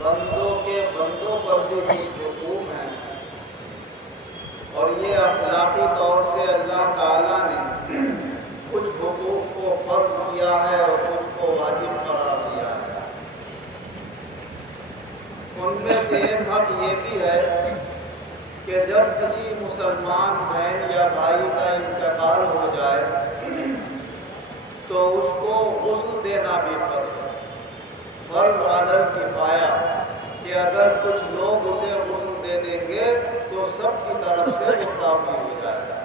بندوں کے بندوں پر بھی کچھ حقوق ہیں، اور یہ اخلاقی طور سے اللہ تعالیٰ نے کچھ حقوق کو فرض کیا ہے اور کچھ کو واجب قرار دیا ہے۔ ان میں سے ایک حق یہ بھی ہے کہ جب کسی مسلمان بہن یا بھائی کا انتقال ہو جائے تو اس کو غسل دینا بھی فرض ہے، فرض علی الکفایہ، کہ اگر کچھ لوگ اسے غسل دے دیں گے تو سب کی طرف سے وہ کافی ہو جائے گا۔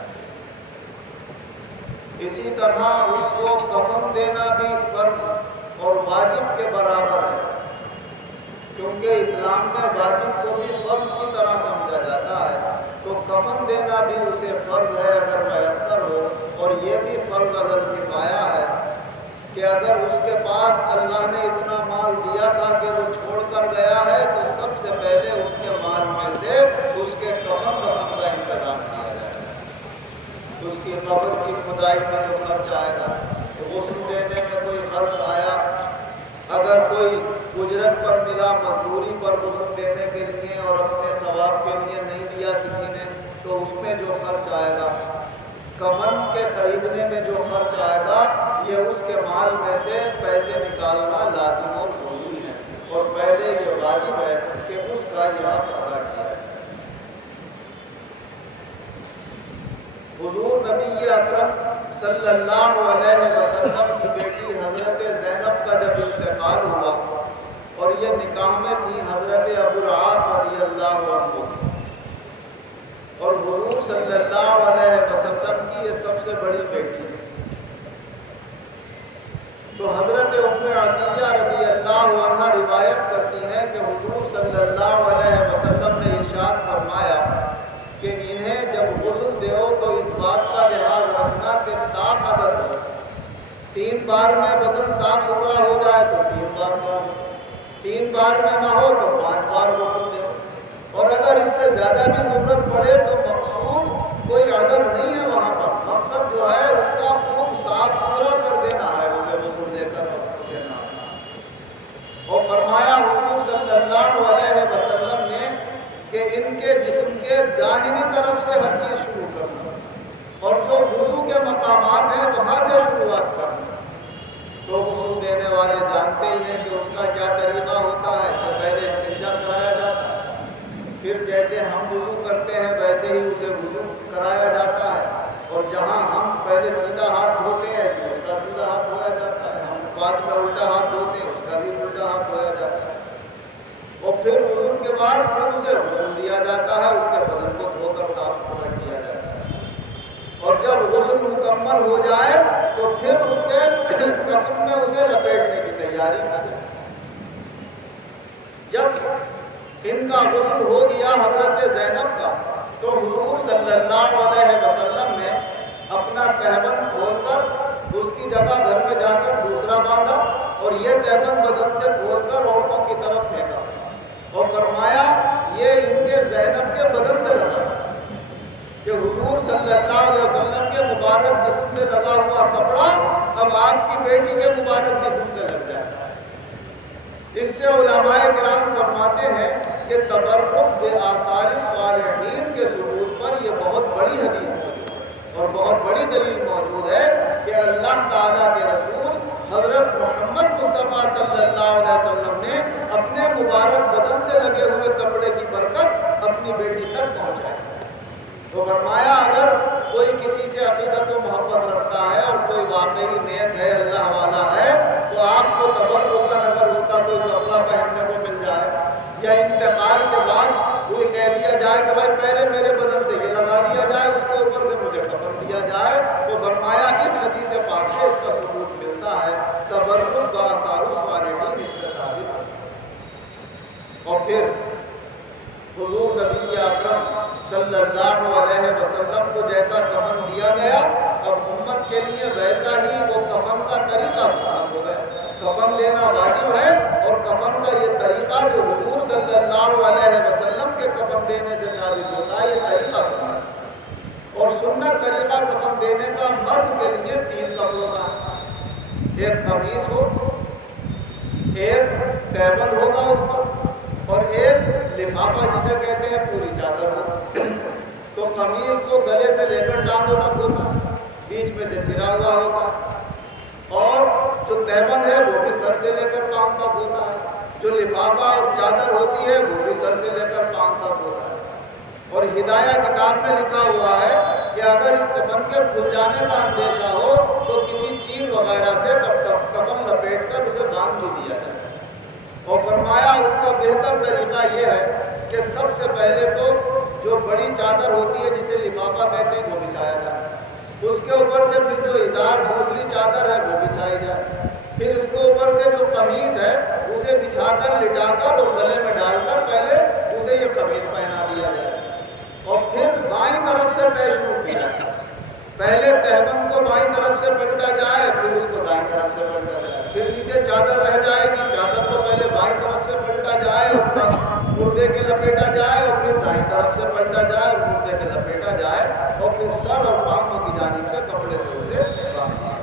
اسی طرح اس کو کفن دینا بھی فرض اور واجب کے برابر ہے، کیونکہ اسلام میں واجب کو بھی فرض کی طرح سمجھا جاتا ہے، تو کفن دینا بھی اسے فرض ہے اگر میسر ہو، اور یہ بھی فرض علی الکفایہ ہے کہ اگر اس کے پاس اللہ نے اتنا مال دیا تھا کہ وہ چھوڑ کر گیا ہے تو سب سے پہلے اس کے مال میں سے اس کے کفن دفن کا انتظام کیا جائے گا۔ اس کی قبر کی کھدائی میں جو خرچ آئے گا، غسل دینے میں کوئی خرچ آیا، اگر کوئی اجرت پر ملا مزدوری پر غسل دینے کے لیے اور اپنے ثواب کے لیے نہیں دیا کسی نے تو اس میں جو خرچ آئے گا، کفن کے خریدنے میں جو خرچ آئے گا، یہ اس کے مال میں سے پیسے نکالنا لازم اور ضروری ہے، اور پہلے یہ واجب ہے کہ اس کا یہ حق ادا کیا ہے۔ حضور نبی اکرم صلی اللہ علیہ وسلم کی بیٹی حضرت زینب کا جب انتقال ہوا، اور یہ نکاح میں تھی حضرت ابو العاص رضی اللہ عنہ، اور حضور صلی اللہ علیہ وسلم کی یہ سب سے بڑی بیٹی ہے، تو حضرت ام عطیہ رضی اللہ عنہ روایت کرتی ہیں کہ حضور صلی اللہ علیہ وسلم نے ارشاد فرمایا کہ انہیں جب غسل دیو تو اس بات کا لحاظ رکھنا کہ طاق عدد ہو، 3 بار میں بدن صاف ستھرا ہو جائے تو 3 بار میں، 3 بار میں نہ ہو تو 5 بار غسل دیو، اور اگر اس سے زیادہ بھی ضرورت پڑے تو مقصود کوئی عدد نہیں ہے وہاں پر، مقصد جو ہے اس کا خوب صاف ستھرا کر دینا ہے اسے غسل دے کر اسے نہ، اور فرمایا حضور صلی اللہ علیہ وسلم نے کہ ان کے جسم کے داہنی طرف سے ہر چیز شروع کرنا، اور جو وضو کے مقامات ہیں وہاں سے شروعات کرنا۔ تو غسل دینے والے جانتے ہی ہیں کہ اس کا کیا طریقہ ہوتا ہے، کہ پہلے استنجا کرایا جاتا ہے، پھر جیسے ہم وضو کرتے ہیں ویسے ہی اسے وضو کرایا جاتا ہے، اور جہاں ہم پہلے سیدھا ہاتھ دھوتے ہیں ایسے اس کا سیدھا ہاتھ دھویا جاتا ہے، ہم بعد میں الٹا ہاتھ دھوتے ہیں اس کا بھی الٹا ہاتھ دھویا جاتا ہے، اور پھر وضو کے بعد پھر اسے غسل دیا جاتا ہے، اس کے بدن کو دھو کر صاف ستھرا کیا جاتا ہے، اور جب غسل مکمل ہو جائے تو پھر اس کے کفن میں اسے لپیٹنے کی تیاری کی جائے۔ جب ان کا غسل ہو گیا حضرت زینب کا، تو حضور صلی اللہ علیہ وسلم نے اپنا تہبند کھول کر اس کی جگہ گھر میں جا کر دوسرا باندھا، اور یہ تہبند بدن سے کھول کر عورتوں کی طرف پھینکا، اور فرمایا یہ ان کے زینب کے بدن سے لگا، کہ حضور صلی اللہ علیہ وسلم کے مبارک جسم سے لگا ہوا کپڑا اب آپ کی بیٹی کے مبارک جسم سے لگ جائے۔ اس سے علماء کرام فرماتے ہیں کہ تبرک بآثار الصالحین کے ثبوت پر یہ بہت بڑی حدیث موجود ہے اور بہت بڑی دلیل موجود ہے کہ اللہ تعالیٰ کے رسول حضرت محمد مصطفیٰ صلی اللہ علیہ وسلم نے اپنے مبارک بدن سے لگے ہوئے کپڑے کی برکت اپنی بیٹی تک پہنچائی۔ تو فرمایا اگر کوئی کسی سے عقیدت و محبت رکھتا ہے اور کوئی واقعی نیک ہے، اللہ والا ہے، تو آپ کو تبرکاً اگر اس کا کوئی کپڑا پہننے کو مل جائے، یا انتقال کے بعد کوئی کہہ دیا جائے کہ بھائی پہلے میرے بدن سے یہ لگا دیا جائے، اس کے اوپر سے مجھے کفن دیا جائے، تو فرمایا اس حدیث پاک سے اس کا ثبوت ملتا ہے، تبرک بآثار الصالحین اس سے ثابت ہے۔ اور پھر حضور نبی اکرم صلی اللہ علیہ وسلم کو جیسا کفن دیا گیا، اب امت کے لیے ویسا ہی وہ کفن کا طریقہ سنت ہو گیا۔ کفن لینا واجب ہے، اور کفن کا یہ طریقہ جو حضور صلی اللہ علیہ وسلم کے کفن دینے سے ثابت ہوتا ہے، یہ طریقہ سنت ہے، اور سنت طریقہ کفن دینے کا مرد کے لیے 3 کپڑوں کا، ایک قمیص ہو، ایک تہبند ہوگا اس کا، لفافہ جسے کہتے ہیں پوری چادر ہوتی، تو قمیص تو گلے سے لے کر ٹانگوں تک ہوتا، بیچ میں سے چرا ہوا ہوتا، اور جو تہبند ہے وہ بھی سر سے لے کر پاؤں تک ہوتا ہے، جو لفافہ اور چادر ہوتی ہے وہ بھی سر سے لے کر پاؤں تک ہوتا ہے۔ اور ہدایہ کتاب میں لکھا ہوا ہے کہ اگر اس کفن کے کھل جانے کا اندیشہ ہو تو کسی چیر وغیرہ سے کفن لپیٹ کر اسے باندھ بھی دیا جائے، اور فرمایا اس کا بہتر طریقہ یہ ہے کہ سب سے پہلے تو جو بڑی چادر ہوتی ہے جسے لفافہ کہتے ہیں وہ بچھایا جائے، اس کے اوپر سے پھر جو ازار دوسری چادر ہے وہ بچھائی جائے، پھر اس کے اوپر سے جو قمیص ہے اسے بچھا کر لٹا کر اور گلے میں ڈال کر پہلے اسے یہ قمیص پہنا دیا جائے، اور پھر بائیں طرف سے طے شروع کیا جائے، پہلے تہبند کو بائیں طرف سے پلٹا جائے، پھر اس کو دائیں طرف سے پلٹا جائے، پھر نیچے چادر رہ جائے گی، چادر کو پہلے بائیں طرف سے پلٹا جائے اور مردے کے لپیٹا جائے، اور پھر دائیں طرف سے پلٹا جائے اور مردے کے لپیٹا جائے، اور پھر سر اور پاؤں کی جانب سے کپڑے سے اسے باندھ دیا۔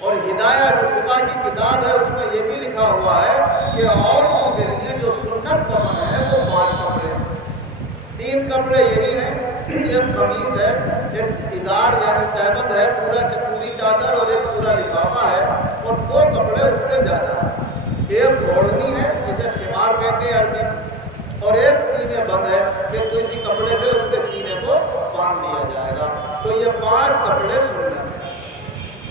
اور ہدایہ جو فقہ کی کتاب ہے اس میں یہ بھی لکھا ہوا ہے کہ عورتوں کے لیے جو سنت کفن ہے وہ 5 کپڑے ہیں، 3 کپڑے یہی ہیں، ایک قمیص ہے، ایک ازار یعنی تہبند ہے پوری چادر، اور ایک پورا لفافہ ہے، اور 2 کپڑے اس کے زیادہ ہیں، ایک اوڑھنی ہے جسے خمار کہتے ہیں عربی، اور ایک سینے بند ہے کہ کسی کپڑے سے اس کے سینے کو باندھ دیا جائے گا، تو یہ 5 کپڑے سنت ہیں۔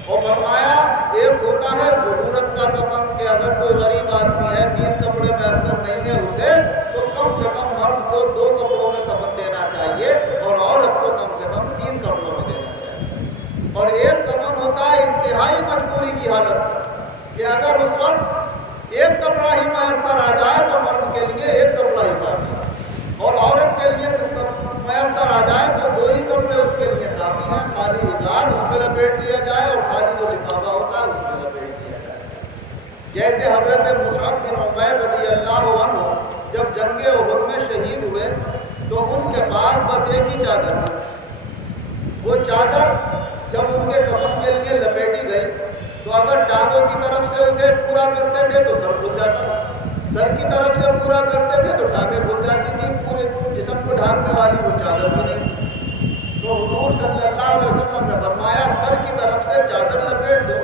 اور فرمایا ایک ہوتا ہے ضرورت کا کفن کہ اگر کوئی غریب آدمی ہے 3 کپڑے میسر نہیں ہے اسے، تو کم سے کم مرد کو 2 کپڑوں میں کفن دینا چاہیے اور عورت کو کم سے کم 3 کپڑوں میں دینا چاہیے۔ اور ایک کفن ہوتا ہے انتہائی مجبوری کی حالت کہ اگر اس وقت ایک کپڑا ہی میسر آ جائے تو مرد کے لیے ایک کپڑا ہی کافی ہے، اور عورت کے لیے میسر آ جائے تو 2 ہی کپڑے اس کے لیے کافی ہیں، خالی ازار اس میں لپیٹ دیا جائے اور خالی جو لفافہ ہوتا ہے اس میں لپیٹ دیا جائے۔ جیسے حضرت مصعب بن عمیر رضی اللہ عنہ جب جنگ احد میں شہید ہوئے تو ان کے پاس بس ایک ہی چادر تھی، وہ چادر جب ان کے کفن کے لیے لپیٹی گئی تو اگر ٹانگوں کی طرف سے اسے پورا کرتے تھے تو سر کھل جاتا، سر کی طرف سے پورا کرتے تھے تو ٹانگیں کھل جاتی تھی، پورے جسم کو ڈھانکنے والی وہ چادر بنی۔ تو حضور صلی اللہ علیہ وسلم نے فرمایا سر کی طرف سے چادر لپیٹ دو،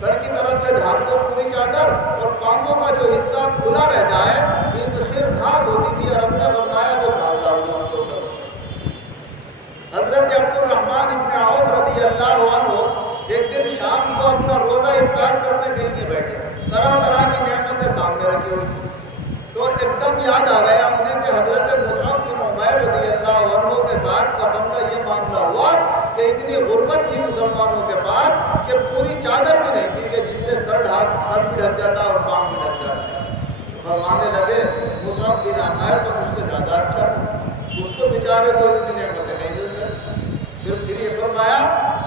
سر کی طرف سے ڈھانپ دو پوری چادر، اور پاؤں کا جو حصہ کھلا رہ جائے، جس خیر گھاس ہوتی تھی عرب میں، فرمایا وہ گھاس ڈال دو اس کے اوپر۔ حضرت عبد الرحمن ابن عوف رضی اللہ عنہ ایک دن شام کو اپنا روزہ افطار کرنے کے لیے بیٹھے، طرح طرح کی نعمتیں سامنے رکھی ہوئی، تو ایک دم یاد آ گیا انہیں کہ حضرت مصعب بن عمیر رضی اللہ عنہ کے ساتھ کفن کا یہ معاملہ ہوا کہ اتنی غربت تھی مسلمانوں کے پاس کہ پوری چادر بھی نہیں تھی کہ جس سے سر بھی ڈھک جاتا اور پاؤں بھی ڈھک جاتا۔ فرمانے لگے مصعب بن عمیر تو مجھ سے زیادہ اچھا تھا، اس کو بیچارے کو اتنی نعمتیں نہیں مل سکتی۔ پھر یہ فرمایا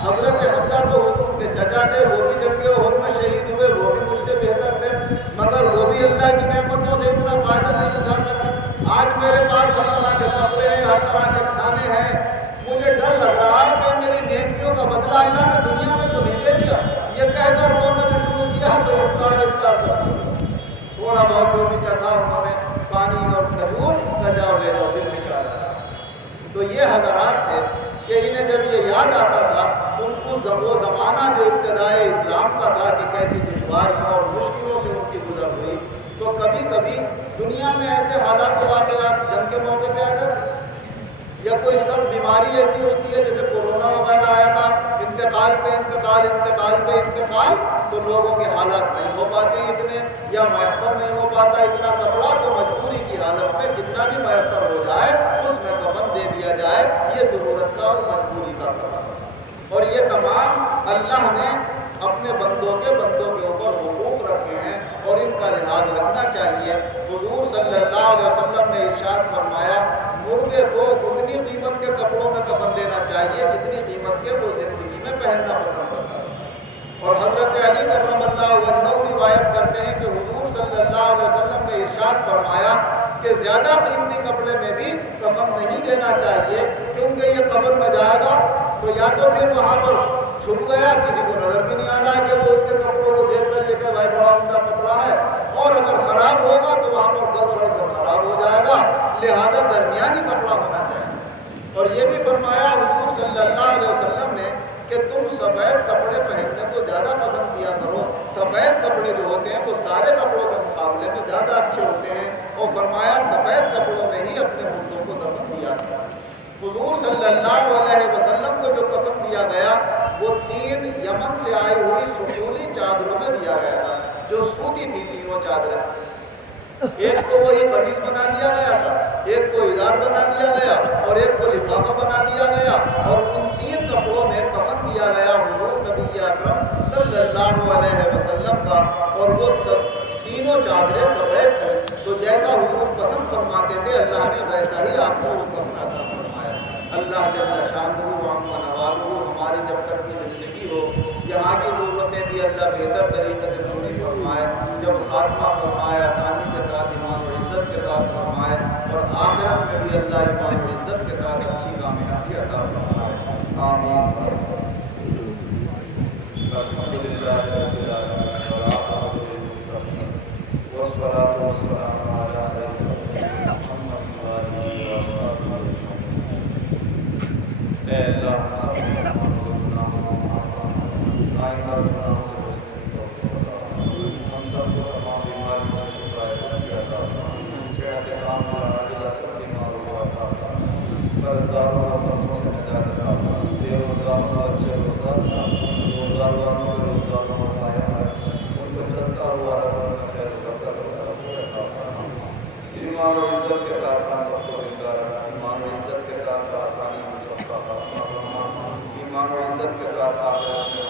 حضرت حمزہ تو حضور کے چچا تھے، وہ بھی جنگ احد میں شہید ہوئے، وہ بھی مجھ سے بہتر تھے، مگر وہ بھی اللہ کی نعمتوں سے اتنا فائدہ نہیں اٹھا سکے۔ آج میرے پاس ہر طرح کے کپڑے ہیں، ہر طرح کے کھانے ہیں، مجھے ڈر لگ رہا ہے کہ میری نیکیوں کا بدلہ اللہ نے دنیا میں تو نہیں دے دیا۔ یہ کہہ کر رونا جو شروع کیا تو افطار سے تھوڑا بہت جو بھی چکھا انہوں نے پانی اور کھجور کا جاؤ لے جاؤ، دل میں چاہتا۔ تو یہ حضرات تھے کہ انہیں جب یہ یاد آتا تھا ان کو وہ زمانہ جو ابتدائے اسلام کا تھا کہ کیسی دشواریوں اور مشکلوں سے ان کی گزر ہوئی، تو کبھی کبھی دنیا میں ایسے حالات و واقعات جنگ کے موقع پہ آ جاتے، یا کوئی سب بیماری ایسی ہوتی ہے جیسے کورونا وغیرہ آیا تھا، انتقال پہ انتقال، تو لوگوں کے حالات نہیں ہو پاتے اتنے، یا میسر نہیں ہو پاتا اتنا کپڑا، تو مجبوری کی حالت میں جتنا بھی میسر ہو جائے اس میں کفن دے دیا جائے، یہ ضرورت کا اور مجبوری کا کام۔ اور یہ تمام اللہ نے اپنے بندوں کے اوپر حقوق رکھے ہیں اور ان کا لحاظ رکھنا چاہیے۔ حضور صلی اللہ علیہ وسلم نے ارشاد فرمایا مردے کو اتنی قیمت کے کپڑوں میں کفن دینا چاہیے جتنی قیمت کے وہ زندگی میں پہننا پسند کرتا ہے۔ اور حضرت علی کرم اللہ وجہہ روایت کرتے ہیں کہ حضور صلی اللہ علیہ وسلم نے ارشاد فرمایا کہ زیادہ قیمتی کپڑے میں بھی کفن نہیں دینا چاہیے، کیونکہ یہ قبر میں جائے گا تو یا تو پھر وہاں پر چھپ گیا، کسی کو نظر بھی نہیں آ رہا ہے کہ وہ اس کے کپڑوں کو دیکھ کر یہ کہ بھائی بڑا عمدہ کپڑا ہے، اور اگر خراب ہوگا تو وہاں پر گل سڑ کر خراب ہو درمیانی کپڑا ہونا چاہیے۔ اور یہ بھی فرمایا حضور صلی اللہ علیہ وسلم نے کہ تم سفید کپڑے پہننے کو زیادہ پسند کیا کرو، سفید کپڑے جو ہوتے ہیں وہ سارے کپڑوں کے مقابلے میں زیادہ اچھے ہوتے ہیں، اور فرمایا سفید کپڑوں میں ہی اپنے مردوں کو دفن دیا تھا۔ حضور صلی اللہ علیہ وسلم کو جو کفن دیا گیا وہ 3 یمن سے آئی ہوئی سفولی چادروں میں دیا گیا تھا، جو سوتی تھی تینوں چادریں۔ ایک کو وہی قمیص بنا دیا گیا تھا، ایک کو ازار بنا دیا گیا، اور ایک کو لفافہ بنا دیا گیا، اور ان 3 کپڑوں میں کفن دیا گیا حضور نبی اکرم صلی اللہ علیہ وسلم کا، اور وہ تینوں چادریں سفید تھیں۔ تو جیسا حضور پسند فرماتے تھے اللہ نے ویسا ہی آپ کو وہ کفن عطا فرمایا۔ اللہ جل شانہ و عم نوالہ ہماری جب تک کی زندگی ہو یہاں کی ضرورتیں بھی اللہ بہتر طریقے سے پوری فرمائے، جب خاتمہ فرمائے آسانی کے ساتھ ایمان و عزت کے ساتھ فرمائے، اور آخرت میں بھی اللہ ایمان و عزت کے ساتھ اچھی کامیابی عطا فرمائے۔ آمین۔ الحمدللہ رب العالمین والعاقبۃ للمتقین والصلاۃ والسلام علی سیدنا محمد وآلہ وصحبہ اجمعین۔ اے اللہ ہم سب کو گناہوں کو معاف فرما، آئندہ گناہوں سے بچنے کی توفیق عطا فرما، ہم سب کو تمام بیماریوں سے شفا عطا فرما، صحت کاملہ عاجلہ سب بیماروں کو عطا فرما، قرضداروں کو قرضوں سے نجات عطا فرما، بے روزگاروں کو اچھے روزگار عطا فرما، روزگار والوں کے روزگاروں کو قائم رکھ، ان کو چلتا ہوا رکھ، ان میں خیر و برکت و ترقی عطا فرما۔ ایمان و عزت کے ساتھ ہم سب کو زندہ رکھنا، ایمان و عزت کے ساتھ آسانی ہم سب کا خاتمہ فرما، ایمان و عزت کے ساتھ آخرت میں